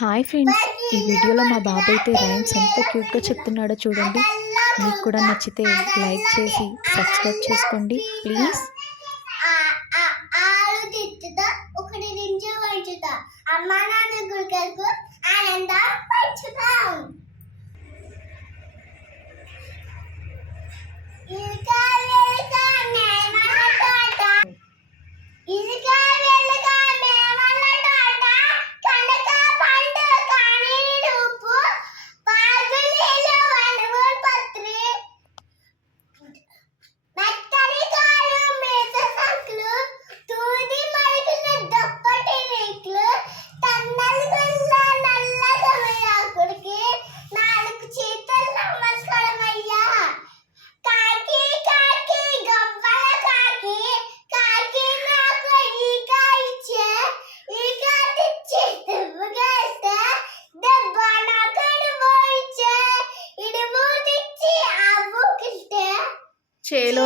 Hi friends, ఈ వీడియోలో మా బాబు అయితే రైమ్స్ ఎంత క్యూట్గా చెప్తున్నాడో చూడండి. మీకు కూడా నచ్చితే లైక్ చేసి సబ్స్క్రైబ్ చేసుకోండి ప్లీజ్. చేలో